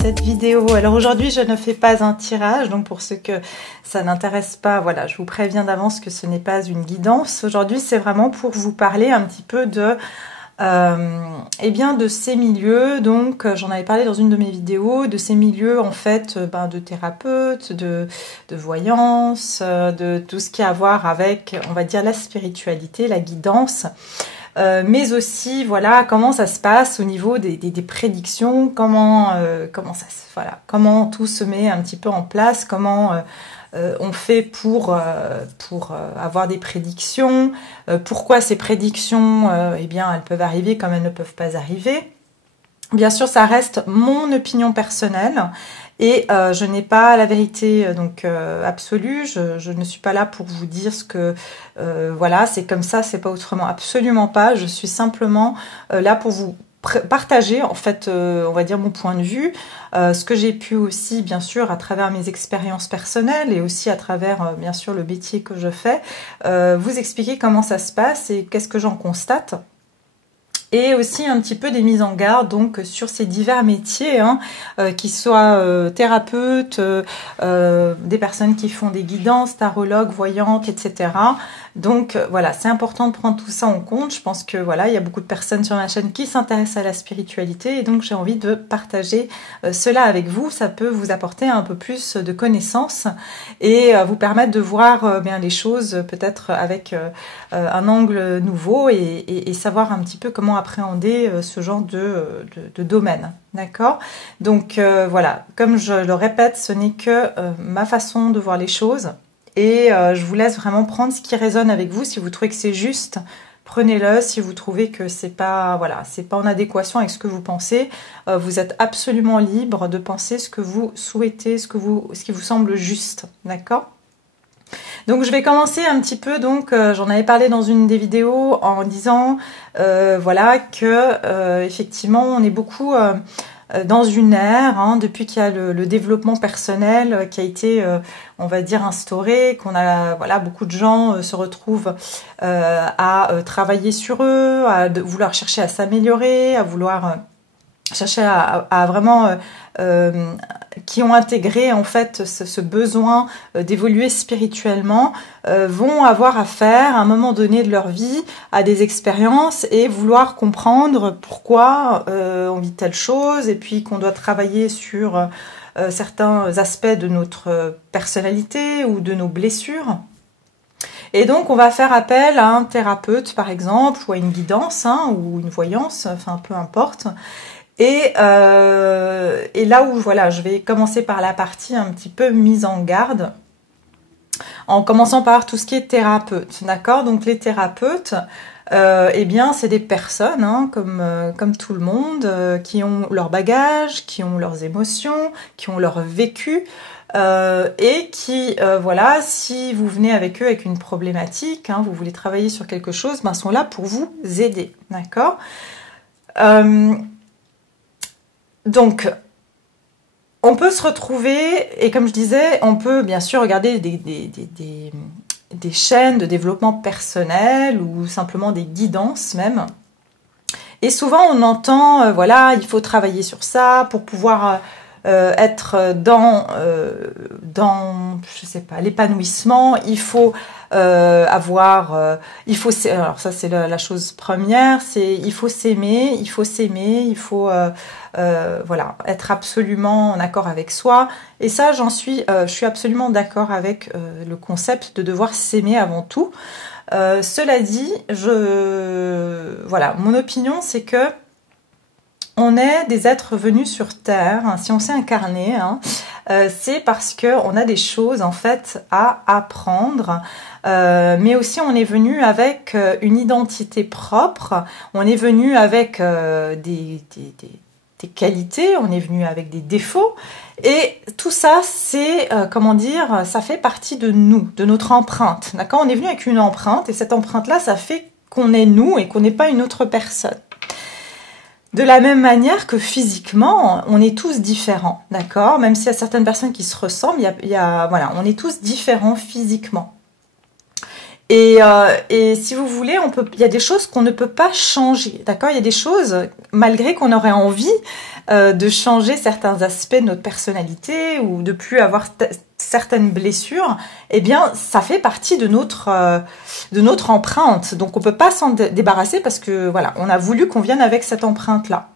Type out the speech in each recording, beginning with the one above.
cette vidéo. Alors aujourd'hui je ne fais pas un tirage, donc pour ceux que ça n'intéresse pas, voilà, je vous préviens d'avance que ce n'est pas une guidance. Aujourd'hui c'est vraiment pour vous parler un petit peu de eh bien de ces milieux. Donc j'en avais parlé dans une de mes vidéos, de ces milieux en fait de thérapeute, de voyance, de tout ce qui a à voir avec, on va dire, la spiritualité, la guidance. Mais aussi, voilà, comment ça se passe au niveau des prédictions, comment tout se met un petit peu en place, comment on fait pour avoir des prédictions, pourquoi ces prédictions, eh bien, elles peuvent arriver comme elles ne peuvent pas arriver. Bien sûr, ça reste mon opinion personnelle et je n'ai pas la vérité absolue. Je ne suis pas là pour vous dire ce que voilà, c'est comme ça, c'est pas autrement. Absolument pas. Je suis simplement là pour vous partager en fait, on va dire mon point de vue, ce que j'ai pu aussi bien sûr à travers mes expériences personnelles et aussi à travers bien sûr le métier que je fais, vous expliquer comment ça se passe et qu'est-ce que j'en constate. Et aussi un petit peu des mises en garde donc sur ces divers métiers, qui soient thérapeutes, des personnes qui font des guidances, tarologues, voyantes, etc. Donc voilà, c'est important de prendre tout ça en compte. Je pense que voilà, il y a beaucoup de personnes sur ma chaîne qui s'intéressent à la spiritualité et donc j'ai envie de partager cela avec vous. Ça peut vous apporter un peu plus de connaissances et vous permettre de voir bien les choses peut-être avec un angle nouveau et savoir un petit peu comment appréhender ce genre de domaine. D'accord? Donc voilà, comme je le répète, ce n'est que ma façon de voir les choses. Et je vous laisse vraiment prendre ce qui résonne avec vous. Si vous trouvez que c'est juste, prenez-le. Si vous trouvez que c'est pas, voilà, c'est pas en adéquation avec ce que vous pensez, vous êtes absolument libre de penser ce que vous souhaitez, ce qui vous semble juste. D'accord? Donc je vais commencer un petit peu, donc j'en avais parlé dans une des vidéos en disant voilà que effectivement on est beaucoup dans une ère, depuis qu'il y a le développement personnel qui a été, on va dire, instauré, qu'on a, voilà, beaucoup de gens se retrouvent à travailler sur eux, à vouloir chercher à s'améliorer, à vouloir chercher à vraiment qui ont intégré en fait ce besoin d'évoluer spirituellement, vont avoir affaire à un moment donné de leur vie à des expériences et vouloir comprendre pourquoi on vit telle chose et puis qu'on doit travailler sur certains aspects de notre personnalité ou de nos blessures. Et donc on va faire appel à un thérapeute par exemple ou à une guidance ou une voyance, enfin peu importe. Et là où voilà, je vais commencer par la partie un petit peu mise en garde, en commençant par tout ce qui est thérapeute, d'accord? Donc les thérapeutes, eh bien c'est des personnes comme tout le monde, qui ont leur bagage, qui ont leurs émotions, qui ont leur vécu, et qui voilà, si vous venez avec eux avec une problématique, vous voulez travailler sur quelque chose, sont là pour vous aider, d'accord? Donc, on peut se retrouver, et comme je disais, on peut bien sûr regarder des chaînes de développement personnel ou simplement des guidances même. Et souvent, on entend, voilà, il faut travailler sur ça pour pouvoir être dans je sais pas, l'épanouissement. Il faut alors ça c'est la chose première, c'est il faut s'aimer, il faut voilà, être absolument en accord avec soi. Et ça, je suis absolument d'accord avec le concept de devoir s'aimer avant tout. Cela dit, voilà, mon opinion, c'est que on est des êtres venus sur Terre. Si on s'est incarné, c'est parce qu'on a des choses en fait à apprendre. Mais aussi on est venu avec une identité propre. On est venu avec des qualités. On est venu avec des défauts. Et tout ça, c'est comment dire, ça fait partie de nous, de notre empreinte. D'accord? On est venu avec une empreinte et cette empreinte-là, ça fait qu'on est nous et qu'on n'est pas une autre personne. De la même manière que physiquement, on est tous différents, d'accord? Même s'il y a certaines personnes qui se ressemblent, voilà, on est tous différents physiquement. Et si vous voulez, il y a des choses qu'on ne peut pas changer, d'accord? Il y a des choses, malgré qu'on aurait envie de changer certains aspects de notre personnalité ou de plus avoir certaines blessures, eh bien, ça fait partie de notre empreinte. Donc, on peut pas s'en débarrasser parce que, voilà, on a voulu qu'on vienne avec cette empreinte-là.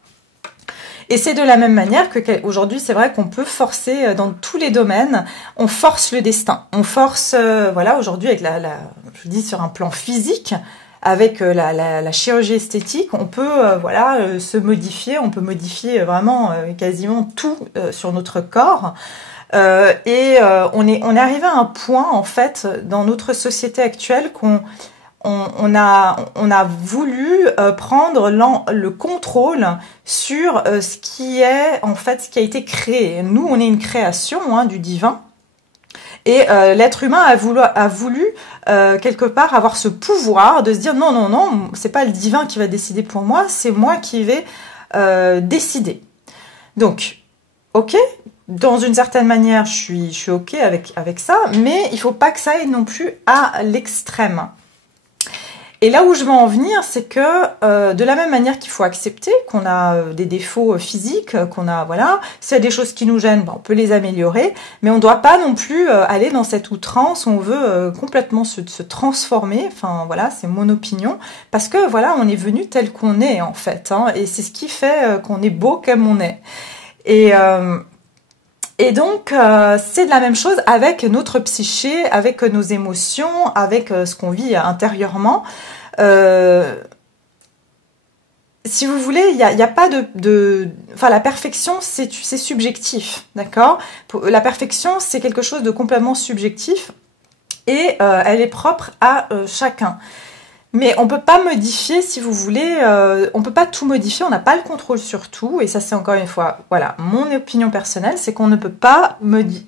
Et c'est de la même manière que aujourd'hui, c'est vrai qu'on peut forcer dans tous les domaines, on force le destin. On force, voilà, aujourd'hui avec je dis sur un plan physique, avec la chirurgie esthétique, on peut voilà se modifier, on peut modifier vraiment quasiment tout sur notre corps. On est arrivé à un point en fait dans notre société actuelle on a voulu prendre le contrôle sur ce qui est en fait ce qui a été créé. Nous, on est une création du divin, et l'être humain a voulu quelque part avoir ce pouvoir de se dire non non non, c'est pas le divin qui va décider pour moi, c'est moi qui vais décider. Donc, ok. Dans une certaine manière, je suis ok avec ça, mais il faut pas que ça aille non plus à l'extrême. Et là où je veux en venir, c'est que de la même manière qu'il faut accepter qu'on a des défauts physiques, qu'on a, voilà, s'il y a des choses qui nous gênent, on peut les améliorer, mais on ne doit pas non plus aller dans cette outrance où on veut complètement se transformer. Enfin voilà, c'est mon opinion, parce que voilà, on est venu tel qu'on est en fait, et c'est ce qui fait qu'on est beau comme on est. Et donc, c'est de la même chose avec notre psyché, avec nos émotions, avec ce qu'on vit intérieurement. Si vous voulez, il y a pas enfin, la perfection, c'est subjectif, d'accord? La perfection, c'est quelque chose de complètement subjectif et elle est propre à chacun. Mais on peut pas modifier, si vous voulez, on peut pas tout modifier, on n'a pas le contrôle sur tout, et ça c'est encore une fois, voilà, mon opinion personnelle, c'est qu'on ne peut pas modifier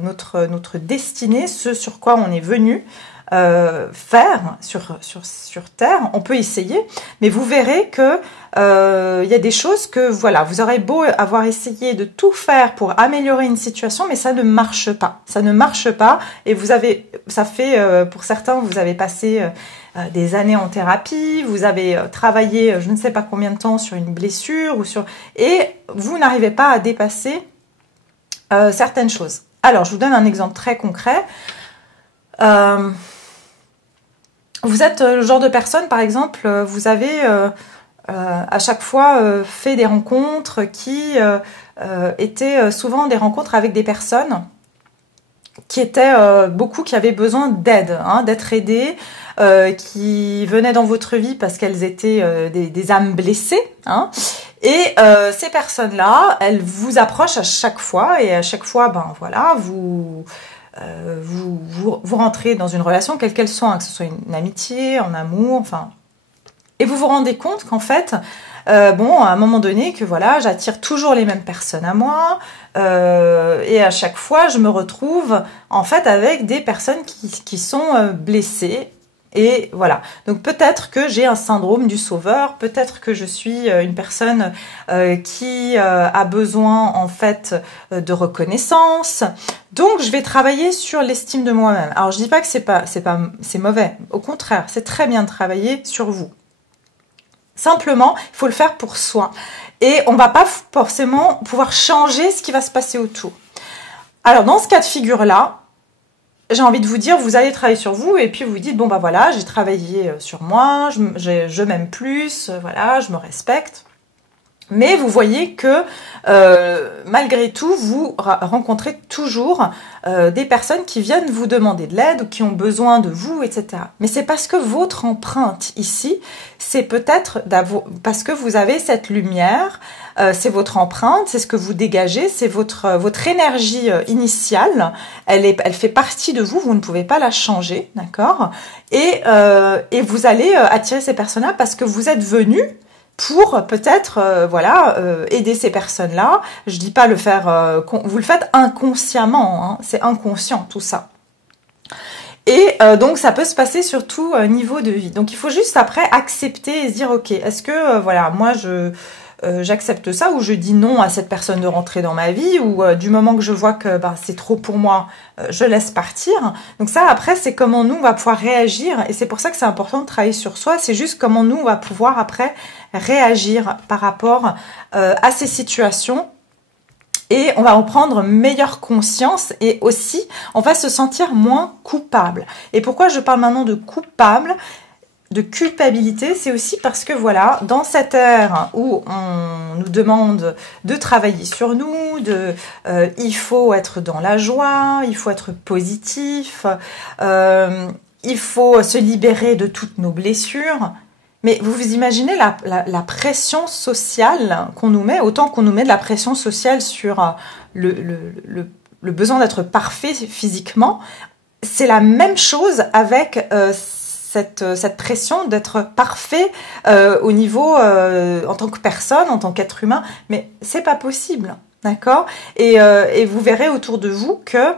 notre destinée, ce sur quoi on est venu faire sur Terre. On peut essayer, mais vous verrez que y a des choses que, voilà, vous aurez beau avoir essayé de tout faire pour améliorer une situation, mais ça ne marche pas. Ça ne marche pas, et ça fait, pour certains, vous avez passé des années en thérapie, vous avez travaillé je ne sais pas combien de temps sur une blessure, et vous n'arrivez pas à dépasser certaines choses. Alors, je vous donne un exemple très concret. Vous êtes le genre de personne, par exemple, vous avez à chaque fois fait des rencontres qui étaient souvent des rencontres avec des personnes qui étaient qui avaient besoin d'aide, d'être aidées, qui venaient dans votre vie parce qu'elles étaient des âmes blessées, et ces personnes-là, elles vous approchent à chaque fois, et à chaque fois, ben voilà, vous rentrez dans une relation, quelle qu'elle soit, que ce soit une amitié, en amour, enfin, et vous vous rendez compte qu'en fait, à un moment donné, que voilà, j'attire toujours les mêmes personnes à moi, et à chaque fois, je me retrouve en fait avec des personnes qui sont blessées. Et voilà, donc peut-être que j'ai un syndrome du sauveur, peut-être que je suis une personne qui a besoin en fait de reconnaissance. Donc je vais travailler sur l'estime de moi-même. Alors je dis pas que c'est mauvais, au contraire, c'est très bien de travailler sur vous. Simplement, il faut le faire pour soi. Et on va pas forcément pouvoir changer ce qui va se passer autour. Alors dans ce cas de figure-là, j'ai envie de vous dire, vous allez travailler sur vous, et puis vous dites, bon bah voilà, j'ai travaillé sur moi, je m'aime plus, voilà, je me respecte. Mais vous voyez que malgré tout, vous rencontrez toujours des personnes qui viennent vous demander de l'aide ou qui ont besoin de vous, etc. Mais c'est parce que votre empreinte ici, c'est peut-être parce que vous avez cette lumière, c'est votre empreinte, c'est ce que vous dégagez, c'est votre énergie initiale, elle fait partie de vous, vous ne pouvez pas la changer, d'accord? Et vous allez attirer ces personnes-là parce que vous êtes venus pour peut-être aider ces personnes-là. Je dis pas le faire, vous le faites inconsciemment, c'est inconscient tout ça. Et donc ça peut se passer sur tout niveau de vie. Donc il faut juste après accepter et se dire ok, est-ce que moi j'accepte ça, ou je dis non à cette personne de rentrer dans ma vie, ou du moment que je vois que c'est trop pour moi, je laisse partir. Donc ça, après, c'est comment nous, on va pouvoir réagir, et c'est pour ça que c'est important de travailler sur soi, c'est juste comment nous, on va pouvoir après réagir par rapport à ces situations. Et on va en prendre meilleure conscience et aussi, on va se sentir moins coupable. Et pourquoi je parle maintenant de coupable, de culpabilité, c'est aussi parce que voilà, dans cette ère où on nous demande de travailler sur nous, il faut être dans la joie, il faut être positif, il faut se libérer de toutes nos blessures. Mais vous vous imaginez la pression sociale qu'on nous met, autant qu'on nous met de la pression sociale sur le besoin d'être parfait physiquement, c'est la même chose avec cette pression d'être parfait au niveau en tant que personne, en tant qu'être humain, mais c'est pas possible, d'accord ? Et vous verrez autour de vous que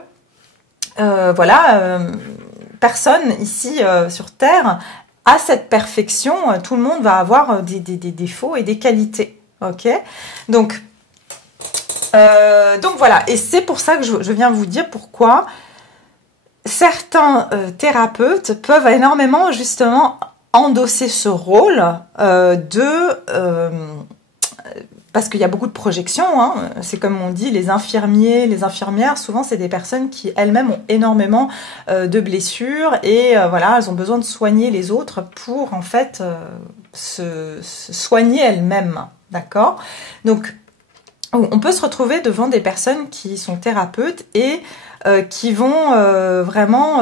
personne ici sur Terre à cette perfection, tout le monde va avoir des défauts et des qualités, ok ? Donc voilà, et c'est pour ça que je viens vous dire pourquoi certains thérapeutes peuvent énormément justement endosser ce rôle parce qu'il y a beaucoup de projections, hein. C'est comme on dit, les infirmiers, les infirmières, souvent c'est des personnes qui elles-mêmes ont énormément de blessures et voilà, elles ont besoin de soigner les autres pour en fait se soigner elles-mêmes, d'accord ? Donc on peut se retrouver devant des personnes qui sont thérapeutes et qui vont vraiment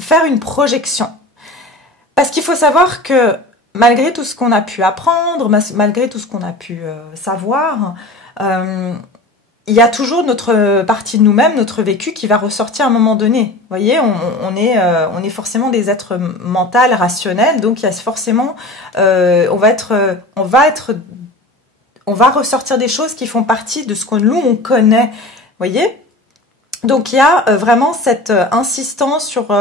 faire une projection. Parce qu'il faut savoir que malgré tout ce qu'on a pu apprendre, malgré tout ce qu'on a pu savoir, il y a toujours notre partie de nous-mêmes, notre vécu qui va ressortir à un moment donné. Vous voyez, on est forcément des êtres mentaux, rationnels, donc il y a forcément, on va ressortir des choses qui font partie de ce que nous on connaît. Vous voyez ? Donc il y a vraiment cette insistance sur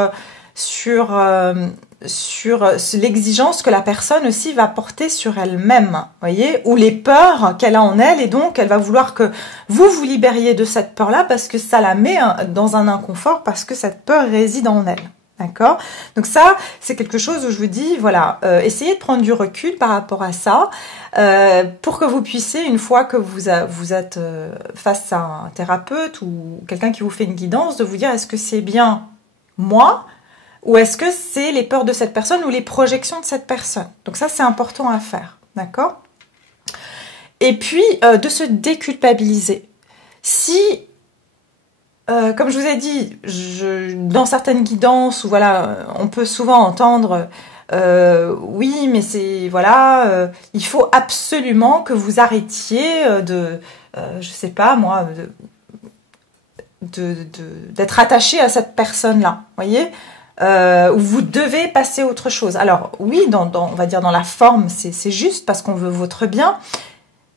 l'exigence que la personne aussi va porter sur elle-même, voyez, ou les peurs qu'elle a en elle, et donc elle va vouloir que vous vous libériez de cette peur-là parce que ça la met dans un inconfort, parce que cette peur réside en elle, d'accord ? Donc ça, c'est quelque chose où je vous dis, voilà, essayez de prendre du recul par rapport à ça, pour que vous puissiez, une fois que vous êtes face à un thérapeute ou quelqu'un qui vous fait une guidance, de vous dire, est-ce que c'est bien moi ? Ou est-ce que c'est les peurs de cette personne ou les projections de cette personne? Donc ça, c'est important à faire, d'accord? Et puis, de se déculpabiliser. Si, comme je vous ai dit, dans certaines guidances, où voilà, on peut souvent entendre oui, mais c'est, voilà, il faut absolument que vous arrêtiez je sais pas moi, d'être attaché à cette personne-là, voyez? Où vous devez passer à autre chose. Alors oui, on va dire dans la forme, c'est juste parce qu'on veut votre bien,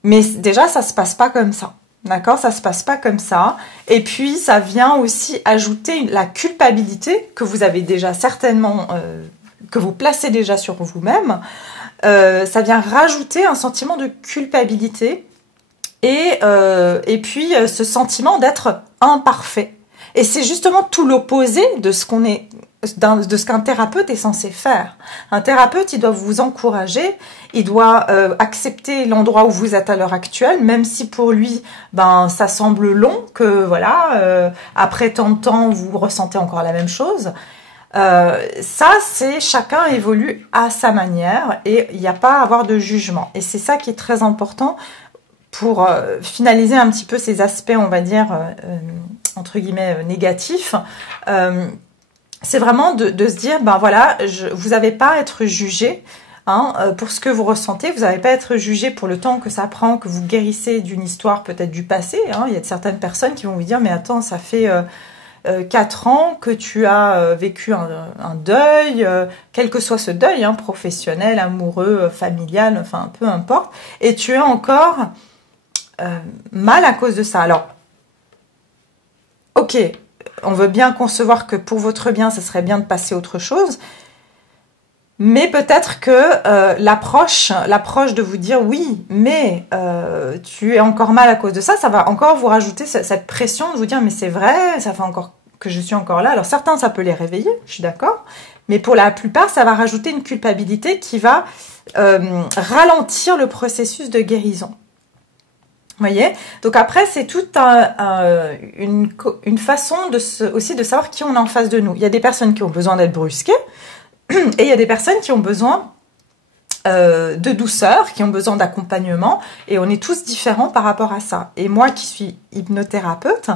mais déjà ça se passe pas comme ça, d'accord? Ça se passe pas comme ça. Et puis ça vient aussi ajouter la culpabilité que vous avez déjà certainement, que vous placez déjà sur vous-même. Ça vient rajouter un sentiment de culpabilité et puis ce sentiment d'être imparfait. Et c'est justement tout l'opposé de ce qu'un thérapeute est censé faire. Un thérapeute, il doit vous encourager, il doit accepter l'endroit où vous êtes à l'heure actuelle, même si pour lui, ça semble long, que voilà, après tant de temps, vous ressentez encore la même chose. Ça, c'est chacun évolue à sa manière et il n'y a pas à avoir de jugement. Et c'est ça qui est très important pour finaliser un petit peu ces aspects, on va dire, entre guillemets, négatifs. C'est vraiment de se dire, voilà, vous n'avez pas à être jugé pour ce que vous ressentez, vous n'avez pas à être jugé pour le temps que ça prend, que vous guérissez d'une histoire peut-être du passé. Il y a certaines personnes qui vont vous dire, mais attends, ça fait 4 ans que tu as vécu un deuil, quel que soit ce deuil, professionnel, amoureux, familial, enfin peu importe, et tu es encore mal à cause de ça. Alors, ok, on veut bien concevoir que pour votre bien, ce serait bien de passer à autre chose, Mais peut-être que l'approche de vous dire oui, mais tu es encore mal à cause de ça, ça va encore vous rajouter cette pression de vous dire mais c'est vrai, ça fait encore que je suis encore là. Alors certains, ça peut les réveiller, je suis d'accord, mais pour la plupart, ça va rajouter une culpabilité qui va ralentir le processus de guérison. Vous voyez? Donc après, c'est toute une façon aussi de savoir qui on a en face de nous. Il y a des personnes qui ont besoin d'être brusquées, et il y a des personnes qui ont besoin de douceur, qui ont besoin d'accompagnement, et on est tous différents par rapport à ça. Et moi qui suis hypnothérapeute,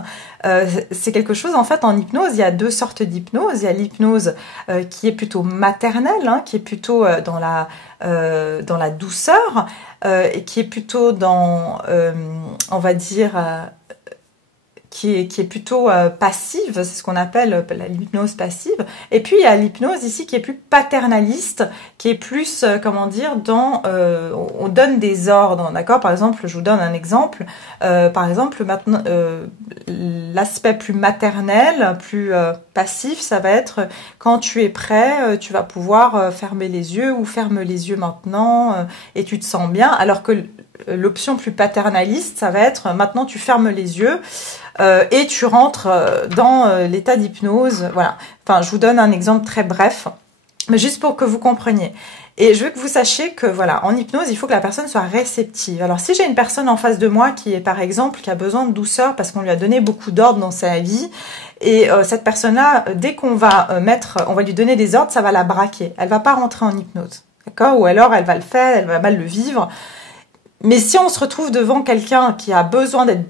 c'est quelque chose, en fait, en hypnose, il y a deux sortes d'hypnose. Il y a l'hypnose qui est plutôt maternelle, hein, qui est plutôt dans la douceur, et qui est plutôt dans, on va dire, qui est plutôt passive, c'est ce qu'on appelle l'hypnose passive. Et puis il y a l'hypnose ici qui est plus paternaliste, qui est plus, comment dire, dans, on donne des ordres, d'accord? Par exemple, je vous donne un exemple. Par exemple, maintenant, l'aspect plus maternel, plus passif, ça va être quand tu es prêt, tu vas pouvoir fermer les yeux ou ferme les yeux maintenant et tu te sens bien. Alors que l'option plus paternaliste, ça va être maintenant tu fermes les yeux et tu rentres dans l'état d'hypnose. Voilà. Enfin, je vous donne un exemple très bref, mais juste pour que vous compreniez. Et je veux que vous sachiez que, voilà, en hypnose, il faut que la personne soit réceptive. Alors, si j'ai une personne en face de moi qui est, par exemple, qui a besoin de douceur parce qu'on lui a donné beaucoup d'ordres dans sa vie, et cette personne-là, dès qu'on va on va lui donner des ordres, ça va la braquer. Elle va pas rentrer en hypnose, d'accord? Ou alors, elle va le faire, elle va mal le vivre. Mais si on se retrouve devant quelqu'un qui a besoin d'être...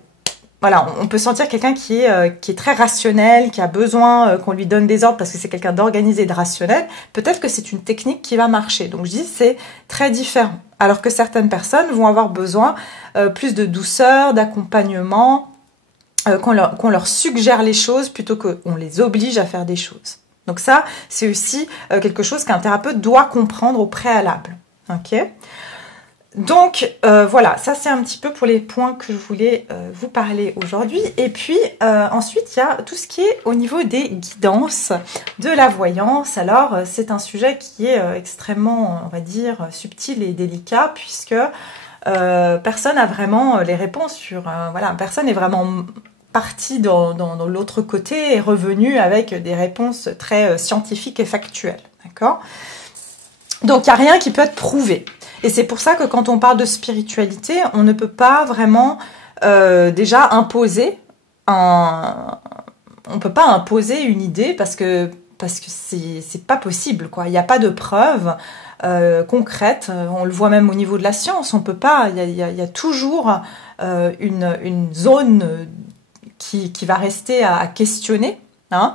Voilà, on peut sentir quelqu'un qui est très rationnel, qui a besoin qu'on lui donne des ordres parce que c'est quelqu'un d'organisé et de rationnel. Peut-être que c'est une technique qui va marcher. Donc je dis c'est très différent. Alors que certaines personnes vont avoir besoin plus de douceur, d'accompagnement, qu'on leur suggère les choses plutôt qu'on les oblige à faire des choses. Donc ça, c'est aussi quelque chose qu'un thérapeute doit comprendre au préalable. Ok ? Donc voilà, ça c'est un petit peu pour les points que je voulais vous parler aujourd'hui. Et puis ensuite, il y a tout ce qui est au niveau des guidances de la voyance. Alors c'est un sujet qui est extrêmement, on va dire, subtil et délicat puisque personne n'a vraiment les réponses sur... voilà, personne n'est vraiment parti dans l'autre côté et revenu avec des réponses très scientifiques et factuelles. D'accord ? Donc il n'y a rien qui peut être prouvé. Et c'est pour ça que quand on parle de spiritualité, on ne peut pas vraiment déjà imposer on peut pas imposer une idée parce que c'est pas possible, quoi. Il n'y a pas de preuves concrètes. On le voit même au niveau de la science. On peut pas. Il y a toujours une zone qui va rester à questionner, hein.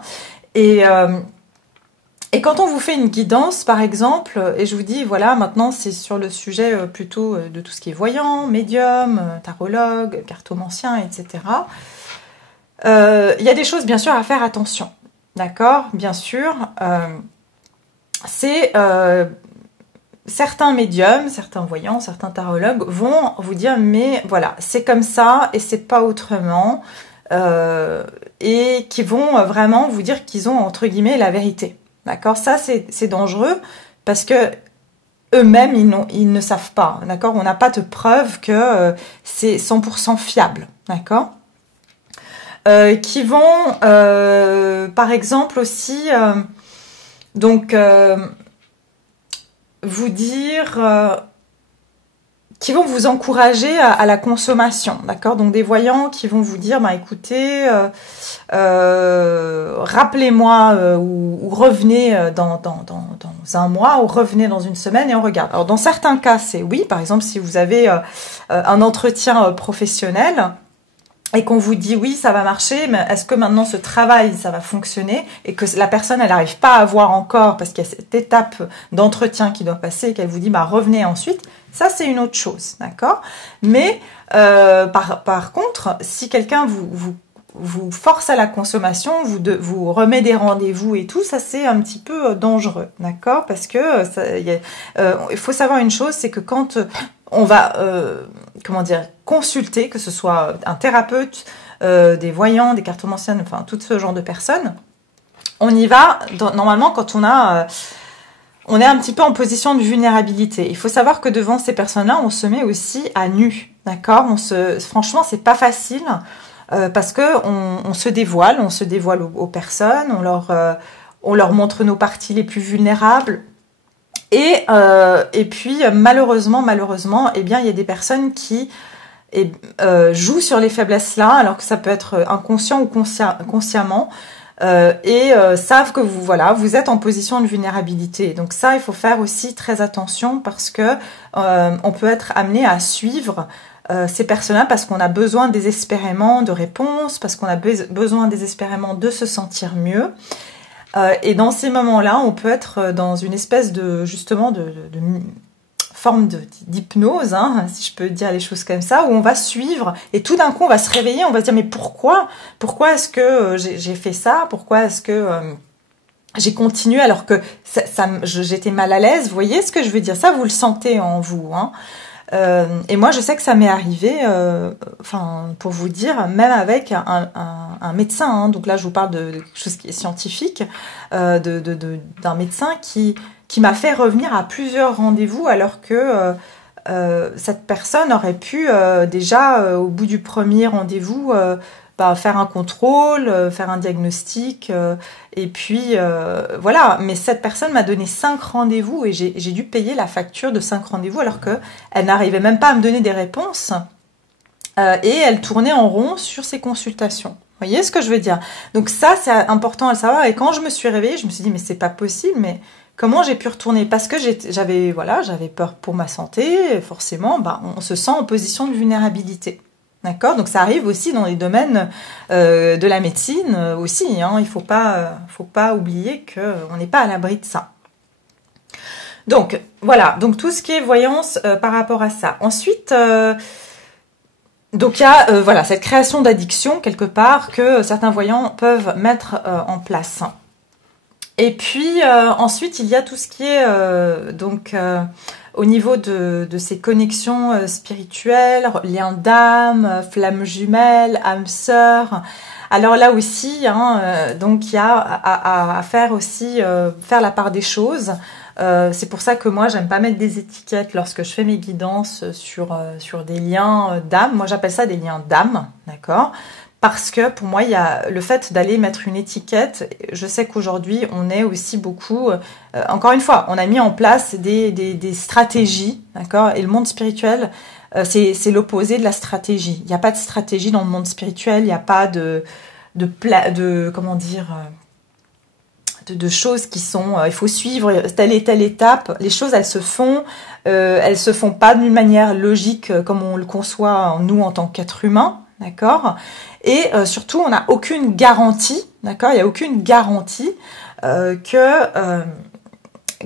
Et quand on vous fait une guidance, par exemple, et je vous dis, voilà, maintenant c'est sur le sujet plutôt de tout ce qui est voyant, médium, tarologue, cartomancien, etc. Il y a des choses, bien sûr, à faire attention. D'accord ? Bien sûr, c'est certains médiums, certains voyants, certains tarologues vont vous dire, mais voilà, c'est comme ça et c'est pas autrement. Et qui vont vraiment vous dire qu'ils ont, entre guillemets, la vérité. D'accord, ça c'est dangereux parce que eux-mêmes ils ne savent pas. D'accord, on n'a pas de preuve que c'est 100% fiable. D'accord, qui vont par exemple aussi vous dire qui vont vous encourager à la consommation, d'accord? Donc des voyants qui vont vous dire, bah écoutez, rappelez-moi ou revenez dans un mois ou revenez dans une semaine et on regarde. Alors dans certains cas, c'est oui, par exemple si vous avez un entretien professionnel et qu'on vous dit oui, ça va marcher, mais est-ce que maintenant ce travail, ça va fonctionner et que la personne, elle n'arrive pas à voir encore parce qu'il y a cette étape d'entretien qui doit passer et qu'elle vous dit, bah revenez ensuite, ça c'est une autre chose, d'accord ? Mais par contre, si quelqu'un vous force à la consommation, vous remet des rendez-vous et tout, ça c'est un petit peu dangereux, d'accord ? Parce que il faut savoir une chose, c'est que quand on va consulter, que ce soit un thérapeute, des voyants, des cartomanciennes, enfin tout ce genre de personnes, on y va normalement quand on a on est un petit peu en position de vulnérabilité. Il faut savoir que devant ces personnes-là, on se met aussi à nu, d'accord? Franchement, c'est pas facile parce que on se dévoile aux personnes, on leur montre nos parties les plus vulnérables. Et puis malheureusement, eh bien, il y a des personnes qui jouent sur les faiblesses-là, alors que ça peut être inconscient ou consciemment. Savent que vous êtes en position de vulnérabilité. Donc ça, il faut faire aussi très attention parce que on peut être amené à suivre ces personnes-là parce qu'on a besoin désespérément de réponses, parce qu'on a besoin désespérément de se sentir mieux. Et dans ces moments-là, on peut être dans une espèce de forme d'hypnose, hein, si je peux dire les choses comme ça, où on va suivre et tout d'un coup on va se réveiller, on va se dire mais pourquoi est-ce que j'ai fait ça, pourquoi est-ce que j'ai continué alors que j'étais mal à l'aise, vous voyez ce que je veux dire, ça vous le sentez en vous, hein. Et moi je sais que ça m'est arrivé, pour vous dire, même avec un médecin, hein, donc là je vous parle de quelque chose qui est scientifique, d'un médecin qui m'a fait revenir à plusieurs rendez-vous alors que cette personne aurait pu déjà au bout du premier rendez-vous faire un contrôle, faire un diagnostic et puis voilà. Mais cette personne m'a donné 5 rendez-vous et j'ai dû payer la facture de 5 rendez-vous alors que elle n'arrivait même pas à me donner des réponses et elle tournait en rond sur ses consultations. Vous voyez ce que je veux dire? Donc ça, c'est important à le savoir. Et quand je me suis réveillée, je me suis dit mais c'est pas possible, mais comment j'ai pu retourner? Parce que j'avais peur pour ma santé, forcément, on se sent en position de vulnérabilité. D'accord? Donc ça arrive aussi dans les domaines de la médecine aussi, hein. Il faut pas oublier qu'on n'est pas à l'abri de ça. Donc voilà, donc tout ce qui est voyance par rapport à ça. Ensuite, donc il y a cette création d'addiction quelque part que certains voyants peuvent mettre en place. Et puis ensuite il y a tout ce qui est au niveau de ces connexions spirituelles, liens d'âme, flammes jumelles, âmes sœurs. Alors là aussi, donc il y a à faire aussi faire la part des choses. C'est pour ça que moi j'aime pas mettre des étiquettes lorsque je fais mes guidances sur des liens d'âme. Moi j'appelle ça des liens d'âme, d'accord ? Parce que pour moi, il y a le fait d'aller mettre une étiquette. Je sais qu'aujourd'hui, on est aussi beaucoup... encore une fois, on a mis en place des stratégies, d'accord ? Et le monde spirituel, c'est l'opposé de la stratégie. Il n'y a pas de stratégie dans le monde spirituel. Il n'y a pas de choses qui sont... il faut suivre telle et telle étape. Les choses, elles se font pas d'une manière logique comme on le conçoit, nous, en tant qu'être humain. D'accord ? Et surtout, on n'a aucune garantie, d'accord ? Il n'y a aucune garantie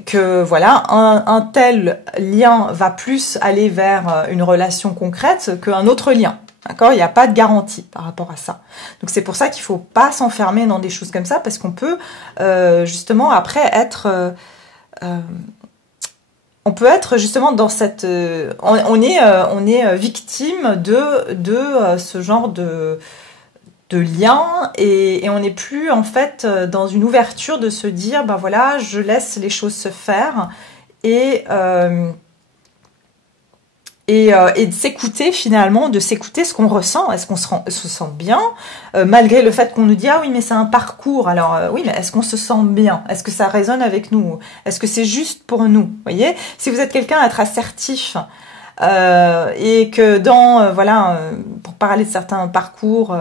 que voilà, un tel lien va plus aller vers une relation concrète qu'un autre lien. D'accord ? Il n'y a pas de garantie par rapport à ça. Donc c'est pour ça qu'il ne faut pas s'enfermer dans des choses comme ça, parce qu'on peut justement après être... on peut être justement dans cette... on est victime de ce genre de lien et on n'est plus en fait dans une ouverture de se dire voilà, je laisse les choses se faire et de s'écouter finalement, de s'écouter ce qu'on ressent. Est-ce qu'on se sent bien malgré le fait qu'on nous dit ah oui mais c'est un parcours, alors oui mais est-ce qu'on se sent bien, est-ce que ça résonne avec nous, est-ce que c'est juste pour nous, vous voyez? Si vous êtes quelqu'un à être assertif et que dans pour parler de certains parcours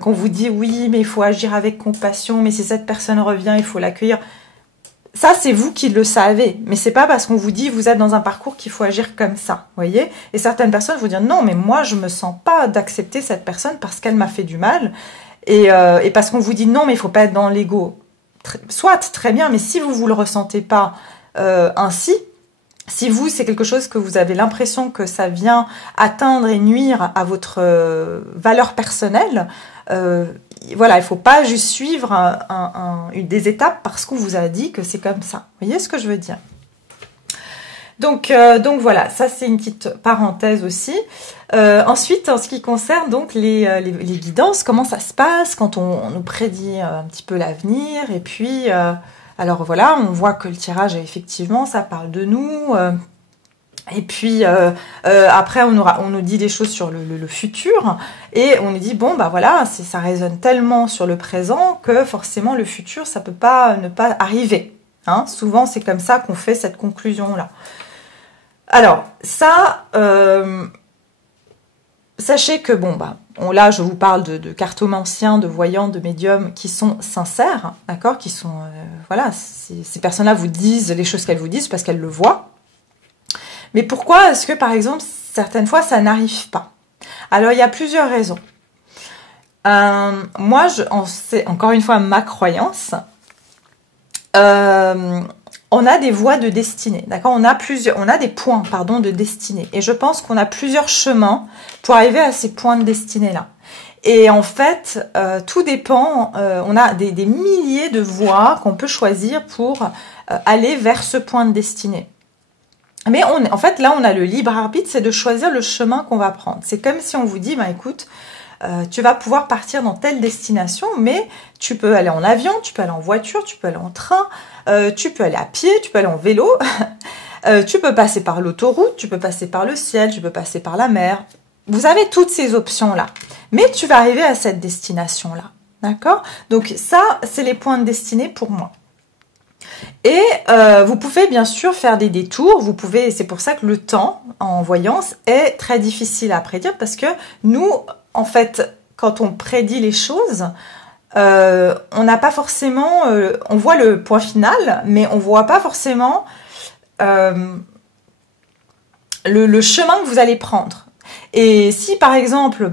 qu'on vous dit oui mais il faut agir avec compassion, mais si cette personne revient il faut l'accueillir. Ça, c'est vous qui le savez, mais c'est pas parce qu'on vous dit vous êtes dans un parcours qu'il faut agir comme ça, voyez. Et certaines personnes vont dire non, mais moi je me sens pas d'accepter cette personne parce qu'elle m'a fait du mal, et parce qu'on vous dit non, mais il faut pas être dans l'ego. Soit très bien, mais si vous le ressentez pas ainsi, si vous c'est quelque chose que vous avez l'impression que ça vient atteindre et nuire à votre valeur personnelle. Voilà, il faut pas juste suivre des étapes parce qu'on vous a dit que c'est comme ça. Vous voyez ce que je veux dire? Donc voilà, ça c'est une petite parenthèse aussi. Ensuite, en ce qui concerne donc les guidances, comment ça se passe quand on nous prédit un petit peu l'avenir, et puis Alors voilà, on voit que le tirage, effectivement, ça parle de nous. Et puis après, on nous dit des choses sur le futur. Et on nous dit, bon, bah voilà, ça résonne tellement sur le présent que forcément, le futur, ça peut pas ne pas arriver. Hein, souvent, c'est comme ça qu'on fait cette conclusion-là. Alors, ça, sachez que, bon, bah, là, je vous parle de cartomanciens, de voyants, de médiums qui sont sincères, d'accord, qui sont, voilà, ces personnes-là vous disent les choses qu'elles vous disent parce qu'elles le voient. Mais pourquoi est-ce que, par exemple, certaines fois, ça n'arrive pas? Alors, il y a plusieurs raisons. Moi, c'est encore une fois ma croyance. On a des voies de destinée, d'accord? On a des points, pardon, de destinée. Et je pense qu'on a plusieurs chemins pour arriver à ces points de destinée-là. Et en fait, tout dépend. On a des milliers de voies qu'on peut choisir pour aller vers ce point de destinée. Mais en fait, là, on a le libre arbitre, c'est de choisir le chemin qu'on va prendre. C'est comme si on vous dit, bah écoute, tu vas pouvoir partir dans telle destination, mais tu peux aller en avion, tu peux aller en voiture, tu peux aller en train, tu peux aller à pied, tu peux aller en vélo, tu peux passer par l'autoroute, tu peux passer par le ciel, tu peux passer par la mer. Vous avez toutes ces options-là, mais tu vas arriver à cette destination-là, d'accord? Donc ça, c'est les points de destinée pour moi. Et vous pouvez bien sûr faire des détours, c'est pour ça que le temps en voyance est très difficile à prédire, parce que nous, en fait, quand on prédit les choses, on n'a pas forcément, on voit le point final, mais on voit pas forcément le chemin que vous allez prendre. Et si par exemple,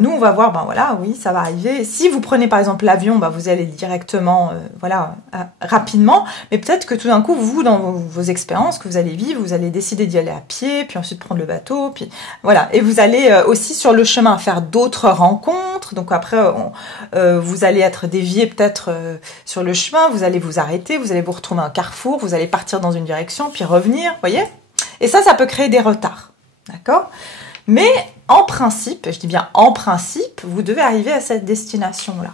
nous on va voir, voilà, oui, ça va arriver. Si vous prenez par exemple l'avion, vous allez directement, rapidement. Mais peut-être que tout d'un coup, vous, dans vos expériences que vous allez vivre, vous allez décider d'y aller à pied, puis ensuite prendre le bateau, puis voilà. Et vous allez aussi sur le chemin faire d'autres rencontres. Donc après, vous allez être dévié peut-être sur le chemin. Vous allez vous arrêter, vous allez vous retrouver à un carrefour, vous allez partir dans une direction, puis revenir, voyez. Et ça peut créer des retards, d'accord ? Mais en principe, je dis bien en principe, vous devez arriver à cette destination-là.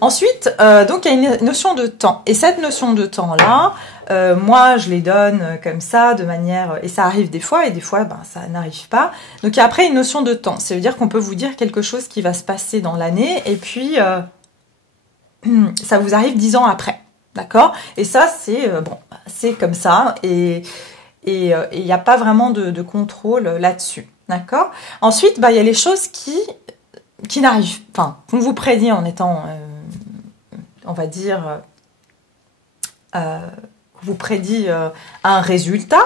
Ensuite, donc il y a une notion de temps. Et cette notion de temps-là, moi je les donne comme ça, de manière... Et ça arrive des fois, et des fois ça n'arrive pas. Donc il y a après une notion de temps. Ça veut dire qu'on peut vous dire quelque chose qui va se passer dans l'année, et puis ça vous arrive 10 ans après. D'accord? Et ça, c'est comme ça. Et il n'y a pas vraiment de contrôle là-dessus, d'accord? Ensuite, il y a les choses qui n'arrivent pas, qu'on vous prédit en étant, on va dire, vous prédit un résultat,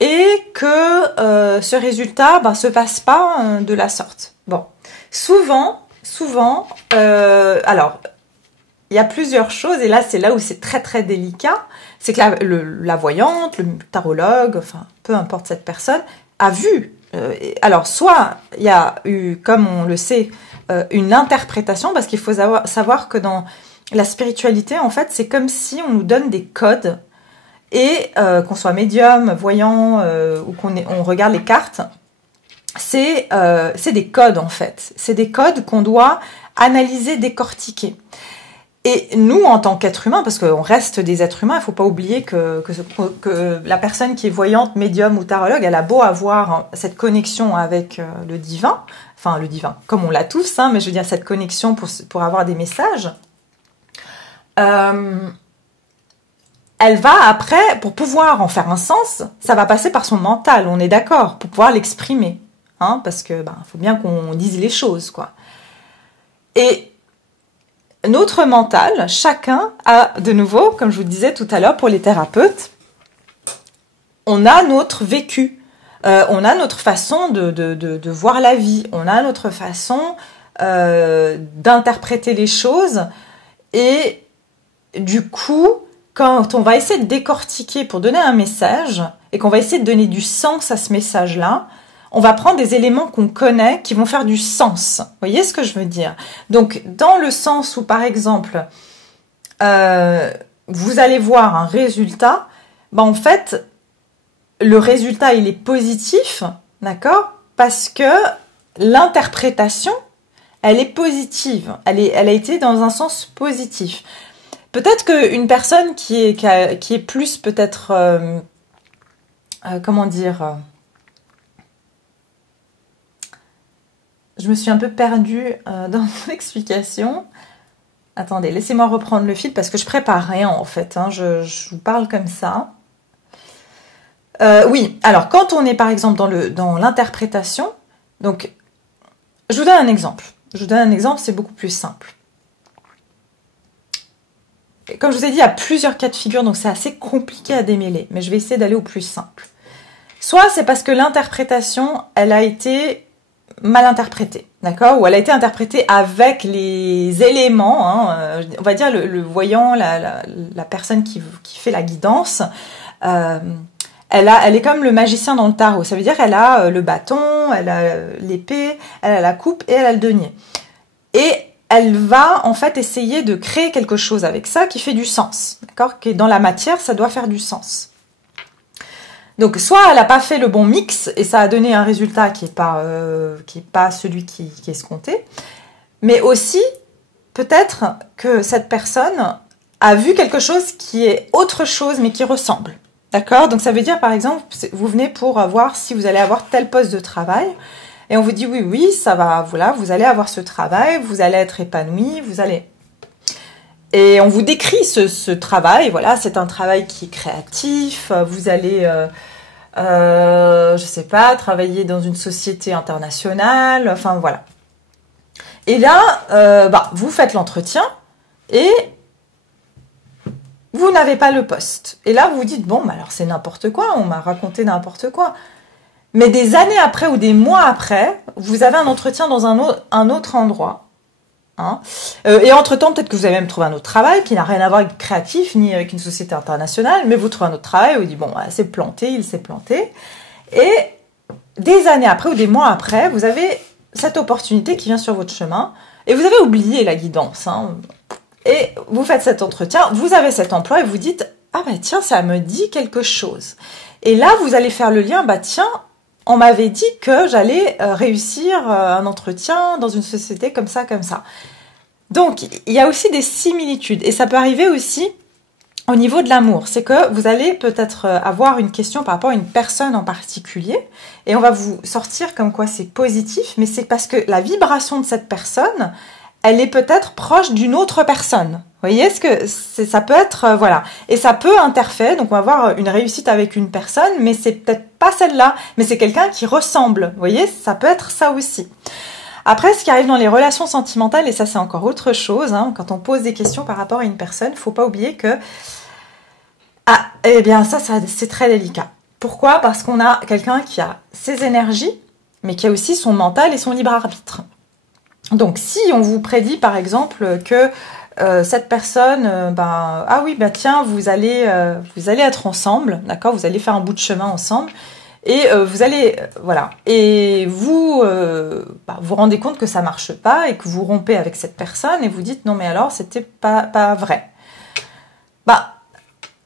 et que ce résultat se passe pas de la sorte. Bon, souvent, alors, il y a plusieurs choses, et là, c'est là où c'est très très délicat. C'est que la voyante, le tarologue, enfin, peu importe cette personne, a vu. Alors, soit il y a eu, comme on le sait, une interprétation, parce qu'il faut savoir que dans la spiritualité, en fait, c'est comme si on nous donne des codes, et qu'on soit médium, voyant, ou on regarde les cartes, c'est des codes, en fait. C'est des codes qu'on doit analyser, décortiquer. Et nous, en tant qu'êtres humains, parce qu'on reste des êtres humains, il ne faut pas oublier que la personne qui est voyante, médium ou tarologue, elle a beau avoir cette connexion avec le divin, enfin le divin, comme on l'a tous, mais je veux dire cette connexion pour avoir des messages, elle va après, pour pouvoir en faire un sens, ça va passer par son mental, on est d'accord, pour pouvoir l'exprimer, parce que faut bien qu'on dise les choses, quoi. Et notre mental, chacun a, de nouveau, comme je vous disais tout à l'heure pour les thérapeutes, on a notre vécu, on a notre façon de voir la vie, on a notre façon d'interpréter les choses, et du coup, quand on va essayer de décortiquer pour donner un message, et qu'on va essayer de donner du sens à ce message-là, on va prendre des éléments qu'on connaît qui vont faire du sens. Vous voyez ce que je veux dire? Donc, dans le sens où, par exemple, vous allez voir un résultat, en fait, le résultat, il est positif, d'accord? Parce que l'interprétation, elle est positive. Elle a été dans un sens positif. Peut-être qu'une personne qui est plus peut-être, comment dire, je me suis un peu perdue dans mon explication. Attendez, laissez-moi reprendre le fil parce que je prépare rien en fait, hein, je vous parle comme ça. Oui, alors quand on est par exemple dans l'interprétation, donc je vous donne un exemple. C'est beaucoup plus simple. Comme je vous ai dit, il y a plusieurs cas de figure, donc c'est assez compliqué à démêler, mais je vais essayer d'aller au plus simple. Soit c'est parce que l'interprétation, elle a été mal interprétée, d'accord? Ou elle a été interprétée avec les éléments, hein, on va dire le voyant, la personne qui fait la guidance, elle est comme le magicien dans le tarot. Ça veut dire qu'elle a le bâton, elle a l'épée, elle a la coupe et elle a le denier. Et elle va en fait essayer de créer quelque chose avec ça qui fait du sens, d'accord? Qui est dans la matière, ça doit faire du sens. Donc soit elle n'a pas fait le bon mix et ça a donné un résultat qui est pas celui qui est escompté, mais aussi peut-être que cette personne a vu quelque chose qui est autre chose mais qui ressemble. D'accord? Donc ça veut dire par exemple, vous venez pour voir si vous allez avoir tel poste de travail et on vous dit oui, ça va, voilà, vous allez avoir ce travail, vous allez être épanoui, vous allez... Et on vous décrit ce travail, voilà, c'est un travail qui est créatif, vous allez, je sais pas, travailler dans une société internationale, enfin voilà. Et là, vous faites l'entretien et vous n'avez pas le poste. Et là, vous vous dites, bon, alors c'est n'importe quoi, on m'a raconté n'importe quoi. Mais des années après ou des mois après, vous avez un entretien dans un autre endroit. Hein. Et entre-temps, peut-être que vous avez même trouvé un autre travail qui n'a rien à voir avec créatif, ni avec une société internationale, mais vous trouvez un autre travail, vous dites, bon, c'est planté, il s'est planté. Et des années après ou des mois après, vous avez cette opportunité qui vient sur votre chemin, et vous avez oublié la guidance, hein. Et vous faites cet entretien, vous avez cet emploi et vous dites « Ah bah tiens, ça me dit quelque chose ». Et là, vous allez faire le lien « Bah tiens, on m'avait dit que j'allais réussir un entretien dans une société comme ça, comme ça ». Donc, il y a aussi des similitudes. Et ça peut arriver aussi au niveau de l'amour. C'est que vous allez peut-être avoir une question par rapport à une personne en particulier. Et on va vous sortir comme quoi c'est positif, mais c'est parce que la vibration de cette personne... elle est peut-être proche d'une autre personne. Vous voyez, ça peut être, voilà. Et ça peut interférer, donc on va avoir une réussite avec une personne, mais c'est peut-être pas celle-là, mais c'est quelqu'un qui ressemble. Vous voyez, ça peut être ça aussi. Après, ce qui arrive dans les relations sentimentales, et ça c'est encore autre chose, hein, quand on pose des questions par rapport à une personne, il ne faut pas oublier que, eh bien ça c'est très délicat. Pourquoi? Parce qu'on a quelqu'un qui a ses énergies, mais qui a aussi son mental et son libre arbitre. Donc, si on vous prédit, par exemple, que cette personne, tiens, vous allez être ensemble, d'accord, vous allez faire un bout de chemin ensemble, et vous allez, voilà, et vous vous rendez compte que ça marche pas et que vous rompez avec cette personne et vous dites non mais alors c'était pas vrai.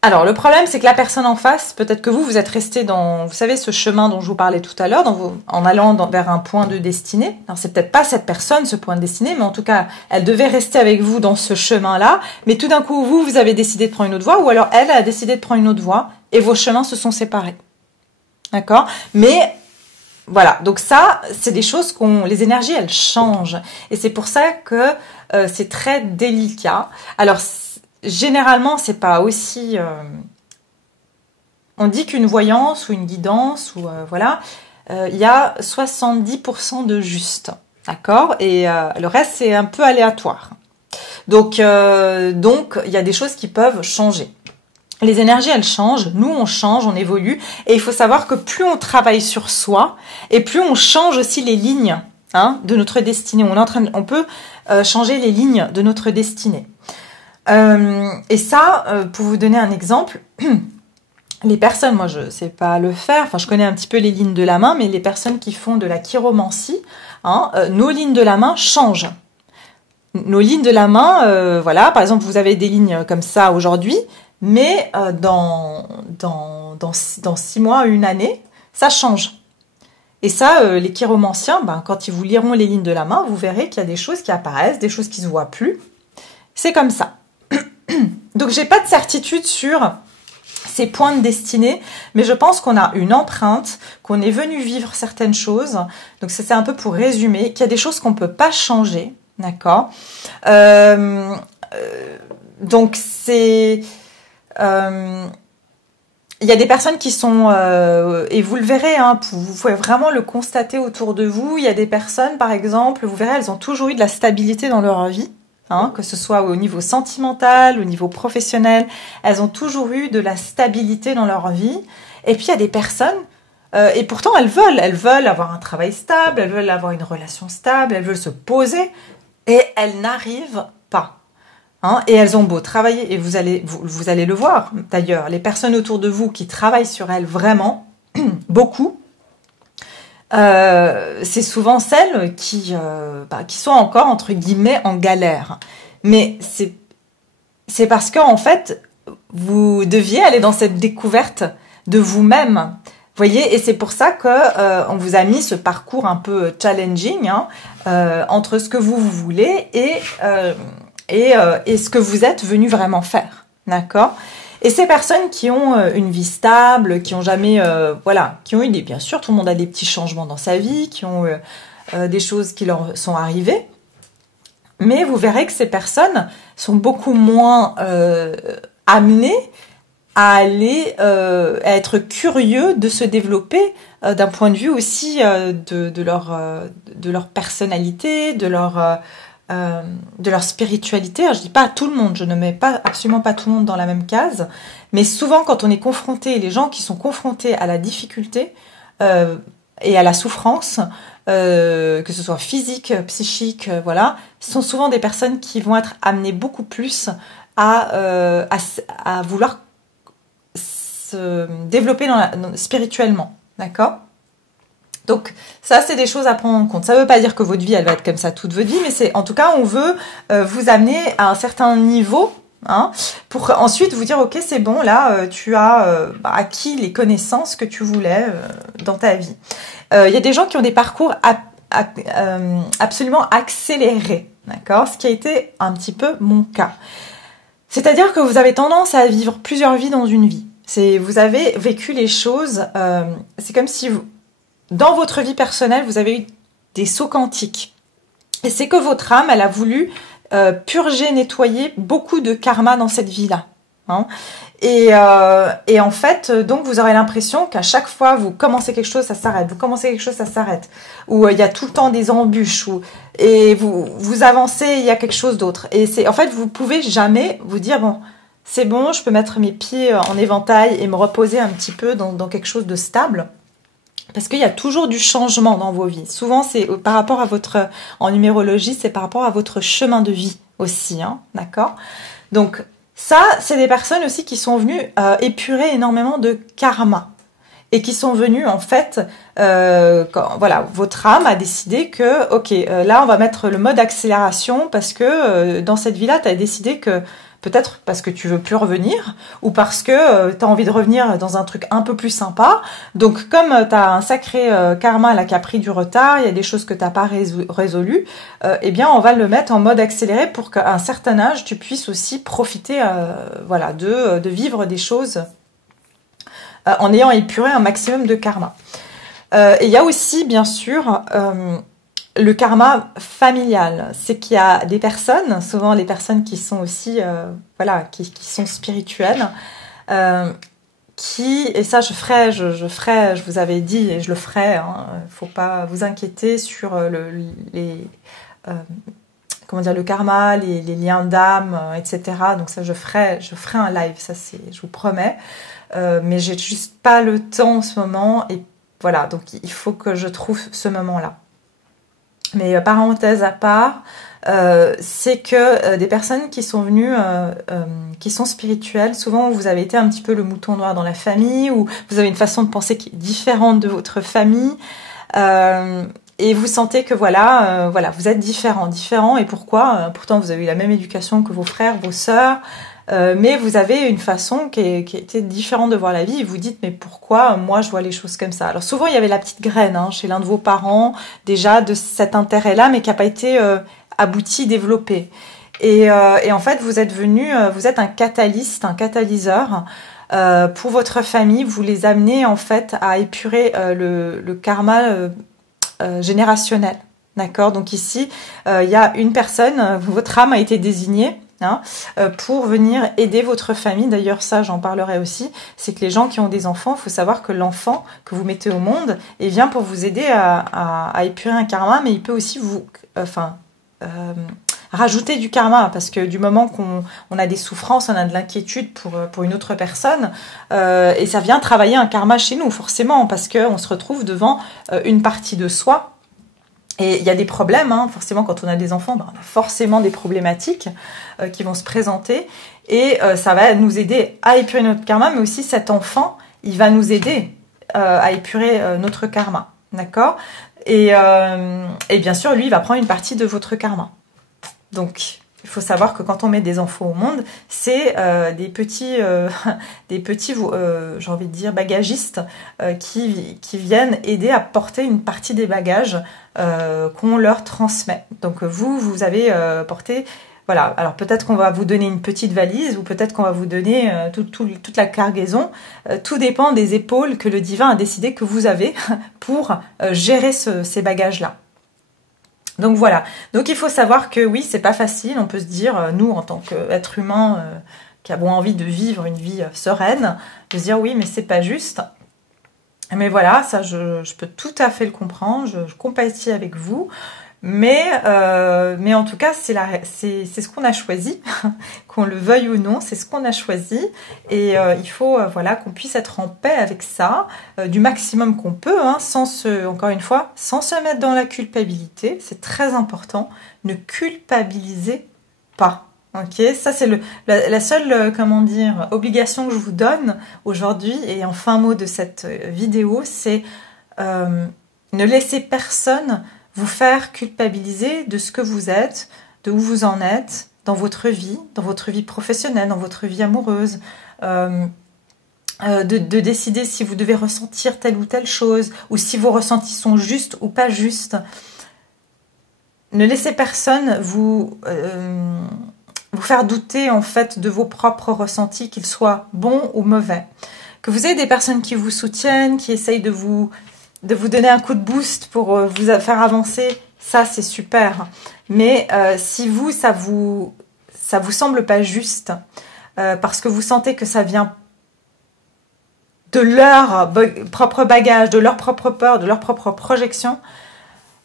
Alors, le problème, c'est que la personne en face, peut-être que vous êtes resté dans, vous savez, ce chemin dont je vous parlais tout à l'heure, en allant vers un point de destinée. Alors, c'est peut-être pas cette personne, ce point de destinée, mais en tout cas, elle devait rester avec vous dans ce chemin-là. Mais tout d'un coup, vous avez décidé de prendre une autre voie, ou alors elle a décidé de prendre une autre voie, et vos chemins se sont séparés. D'accord? Mais, voilà. Donc ça, c'est des choses les énergies, elles changent. Et c'est pour ça que c'est très délicat. Alors, généralement, c'est pas aussi... on dit qu'une voyance ou une guidance, ou il y a 70% de juste, d'accord? Et le reste, c'est un peu aléatoire. Donc, il y a des choses qui peuvent changer. Les énergies, elles changent, nous, on change, on évolue. Et il faut savoir que plus on travaille sur soi, et plus on change aussi les lignes de notre destinée. On peut changer les lignes de notre destinée. Et ça, pour vous donner un exemple, les personnes, moi je sais pas le faire, enfin je connais un petit peu les lignes de la main, mais les personnes qui font de la chiromancie, nos lignes de la main changent. Nos lignes de la main, par exemple vous avez des lignes comme ça aujourd'hui, mais dans 6 mois, une année, ça change. Et ça, les chiromanciens, quand ils vous liront les lignes de la main, vous verrez qu'il y a des choses qui apparaissent, des choses qui se voient plus. C'est comme ça. Donc j'ai pas de certitude sur ces points de destinée, mais je pense qu'on a une empreinte, qu'on est venu vivre certaines choses. Donc ça, c'est un peu pour résumer, qu'il y a des choses qu'on peut pas changer, d'accord. Donc c'est... il y a des personnes qui sont, et vous le verrez, hein, vous pouvez vraiment le constater autour de vous, il y a des personnes, par exemple, vous verrez, elles ont toujours eu de la stabilité dans leur vie, hein, que ce soit au niveau sentimental, au niveau professionnel, elles ont toujours eu de la stabilité dans leur vie. Et puis il y a des personnes, et pourtant elles veulent avoir un travail stable, elles veulent avoir une relation stable, elles veulent se poser, et elles n'arrivent pas. Hein, et elles ont beau travailler, et vous allez le voir d'ailleurs, les personnes autour de vous qui travaillent sur elles vraiment, beaucoup, c'est souvent celles qui sont encore, entre guillemets, en galère. Mais c'est parce qu'en fait, vous deviez aller dans cette découverte de vous-même. Vous voyez, et c'est pour ça que on vous a mis ce parcours un peu challenging, hein, entre ce que vous voulez et ce que vous êtes venu vraiment faire, d'accord? Et ces personnes qui ont une vie stable, qui ont jamais, qui ont eu bien sûr, tout le monde a des petits changements dans sa vie, qui ont des choses qui leur sont arrivées, mais vous verrez que ces personnes sont beaucoup moins amenées à aller à être curieux de se développer d'un point de vue aussi de leur personnalité, de leur spiritualité. Alors, je dis pas à tout le monde, je ne mets absolument pas tout le monde dans la même case, mais souvent quand on est confronté, les gens qui sont confrontés à la difficulté et à la souffrance, que ce soit physique, psychique, sont souvent des personnes qui vont être amenées beaucoup plus à vouloir se développer spirituellement, d'accord ? Donc ça, c'est des choses à prendre en compte. Ça ne veut pas dire que votre vie, elle va être comme ça toute votre vie, mais c'est en tout cas, on veut vous amener à un certain niveau, hein, pour ensuite vous dire, ok, c'est bon, là, tu as acquis les connaissances que tu voulais dans ta vie. Il y a des gens qui ont des parcours absolument accélérés, d'accord ? Ce qui a été un petit peu mon cas. C'est-à-dire que vous avez tendance à vivre plusieurs vies dans une vie. Vous avez vécu les choses, c'est comme si dans votre vie personnelle, vous avez eu des sauts quantiques. Et c'est que votre âme, elle a voulu purger, nettoyer beaucoup de karma dans cette vie-là. Hein. Et en fait, donc, vous aurez l'impression qu'à chaque fois, vous commencez quelque chose, ça s'arrête. Vous commencez quelque chose, ça s'arrête. Ou il y a tout le temps des embûches. Et vous avancez, il y a quelque chose d'autre. Et en fait, vous pouvez jamais vous dire, bon, c'est bon, je peux mettre mes pieds en éventail et me reposer un petit peu dans quelque chose de stable. Parce qu'il y a toujours du changement dans vos vies. Souvent, c'est par rapport à en numérologie, c'est par rapport à votre chemin de vie aussi, hein, d'accord ? Donc, ça, c'est des personnes aussi qui sont venues épurer énormément de karma. Et qui sont venues, en fait, votre âme a décidé que, ok, là, on va mettre le mode accélération parce que dans cette vie-là, tu as décidé que peut-être parce que tu veux plus revenir ou parce que tu as envie de revenir dans un truc un peu plus sympa. Donc, comme tu as un sacré karma là qui a pris du retard, il y a des choses que tu n'as pas résolues, eh bien, on va le mettre en mode accéléré pour qu'à un certain âge, tu puisses aussi profiter de vivre des choses en ayant épuré un maximum de karma. Et il y a aussi, bien sûr, le karma familial. C'est qu'il y a des personnes, souvent les personnes qui sont aussi, qui sont spirituelles, et ça je vous avais dit, et je le ferai, hein, faut pas vous inquiéter sur le karma, les liens d'âme, etc. Donc ça, je ferai un live, ça je vous promets. Mais j'ai juste pas le temps en ce moment, et voilà, donc il faut que je trouve ce moment-là. Mais parenthèse à part, c'est que des personnes qui sont venues, qui sont spirituelles, souvent vous avez été un petit peu le mouton noir dans la famille, ou vous avez une façon de penser qui est différente de votre famille, et vous sentez que vous êtes différent, et pourquoi ? Pourtant vous avez eu la même éducation que vos frères, vos sœurs, mais vous avez une façon qui était différente de voir la vie, et vous dites, mais pourquoi moi je vois les choses comme ça ? Alors souvent il y avait la petite graine chez l'un de vos parents déjà de cet intérêt-là, mais qui n'a pas été abouti, développé. Et en fait, vous êtes venu, vous êtes un catalyste, un catalyseur pour votre famille. Vous les amenez en fait à épurer le karma générationnel. D'accord? Donc ici, il y a une personne, votre âme a été désignée. Hein, pour venir aider votre famille. D'ailleurs, ça, j'en parlerai aussi. C'est que les gens qui ont des enfants, il faut savoir que l'enfant que vous mettez au monde, il vient pour vous aider à épurer un karma, mais il peut aussi vous, rajouter du karma, parce que du moment qu'on a des souffrances, on a de l'inquiétude pour une autre personne, et ça vient travailler un karma chez nous, forcément, parce qu'on se retrouve devant une partie de soi. Et il y a des problèmes, hein, forcément, quand on a des enfants, ben, on a forcément des problématiques qui vont se présenter. Et ça va nous aider à épurer notre karma, mais aussi cet enfant, il va nous aider à épurer notre karma. D'accord ? Et bien sûr, lui, il va prendre une partie de votre karma. Donc, il faut savoir que quand on met des enfants au monde, c'est des petits, j'ai envie de dire, bagagistes qui viennent aider à porter une partie des bagages qu'on leur transmet. Donc vous avez porté, voilà. Alors peut-être qu'on va vous donner une petite valise ou peut-être qu'on va vous donner toute la cargaison. Tout dépend des épaules que le divin a décidé que vous avez pour gérer ces bagages-là. Donc voilà, donc il faut savoir que oui, c'est pas facile, on peut se dire, nous en tant qu'être humain qui avons envie de vivre une vie sereine, de se dire oui mais c'est pas juste. Mais voilà, ça je peux tout à fait le comprendre, je compatis avec vous. Mais en tout cas, c'est ce qu'on a choisi, qu'on le veuille ou non, c'est ce qu'on a choisi. Et il faut voilà, qu'on puisse être en paix avec ça, du maximum qu'on peut, hein, encore une fois, sans se mettre dans la culpabilité. C'est très important. Ne culpabilisez pas. Ok, ça c'est la seule obligation que je vous donne aujourd'hui. Et en fin mot de cette vidéo, c'est ne laissez personne vous faire culpabiliser de ce que vous êtes, de où vous en êtes dans votre vie professionnelle, dans votre vie amoureuse, de décider si vous devez ressentir telle ou telle chose, ou si vos ressentis sont justes ou pas justes. Ne laissez personne vous faire douter en fait de vos propres ressentis, qu'ils soient bons ou mauvais. Que vous ayez des personnes qui vous soutiennent, qui essayent de vous donner un coup de boost pour vous faire avancer, ça c'est super. Mais si ça vous semble pas juste, parce que vous sentez que ça vient de leur propre bagage, de leur propre peur, de leur propre projection,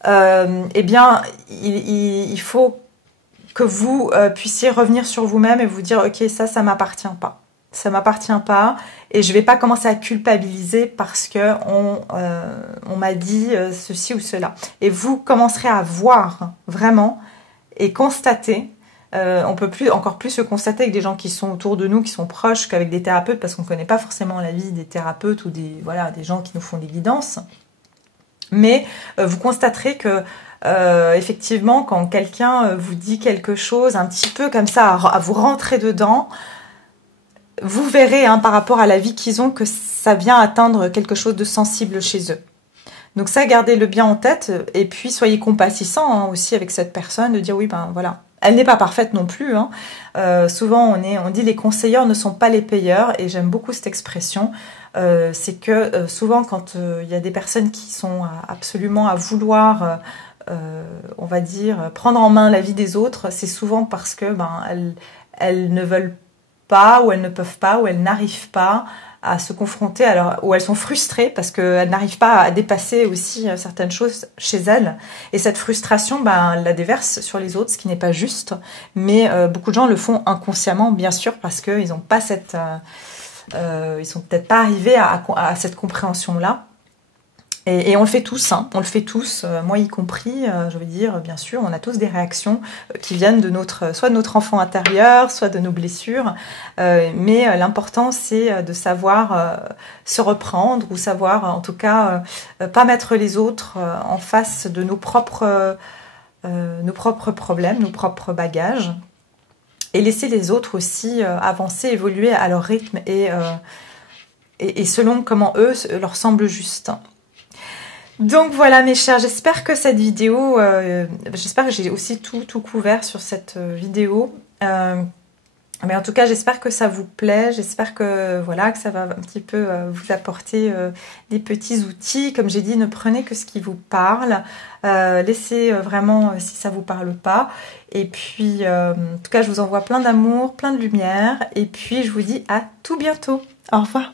eh bien il faut que vous puissiez revenir sur vous-même et vous dire ok, ça m'appartient pas. Ça m'appartient pas et je vais pas commencer à culpabiliser parce que on m'a dit ceci ou cela. Et vous commencerez à voir vraiment et constater. On peut encore plus le constater avec des gens qui sont autour de nous, qui sont proches, qu'avec des thérapeutes, parce qu'on connaît pas forcément la vie des thérapeutes ou des gens qui nous font des guidances. Mais vous constaterez que effectivement, quand quelqu'un vous dit quelque chose un petit peu comme ça, à vous rentrer dedans, vous verrez par rapport à la vie qu'ils ont que ça vient atteindre quelque chose de sensible chez eux. Donc ça, gardez-le bien en tête et puis soyez compatissants aussi avec cette personne, de dire oui, ben voilà, elle n'est pas parfaite non plus. Souvent on dit les conseilleurs ne sont pas les payeurs et j'aime beaucoup cette expression. C'est que souvent quand il y a des personnes qui sont absolument à vouloir, on va dire, prendre en main la vie des autres, c'est souvent parce que elles ne veulent pas, ou elles ne peuvent pas, ou elles n'arrivent pas à se confronter, ou elles sont frustrées parce qu'elles n'arrivent pas à dépasser aussi certaines choses chez elles. Et cette frustration, elles la déversent sur les autres, ce qui n'est pas juste. Mais beaucoup de gens le font inconsciemment, bien sûr, parce qu'ils n'ont pas ils sont peut-être pas arrivés à cette compréhension-là. Et on le fait tous, on le fait tous, moi y compris, je veux dire, bien sûr, on a tous des réactions qui viennent soit de notre enfant intérieur, soit de nos blessures, mais l'important c'est de savoir se reprendre ou savoir en tout cas pas mettre les autres en face de nos propres problèmes, nos propres bagages, et laisser les autres aussi avancer, évoluer à leur rythme et selon comment eux leur semble juste. Donc voilà mes chers, j'espère que cette vidéo, j'espère que j'ai aussi tout couvert sur cette vidéo. Mais en tout cas, j'espère que ça vous plaît, j'espère que voilà, que ça va un petit peu vous apporter des petits outils. Comme j'ai dit, ne prenez que ce qui vous parle, laissez vraiment si ça vous parle pas. Et puis, en tout cas, je vous envoie plein d'amour, plein de lumière. Et puis, je vous dis à tout bientôt. Au revoir.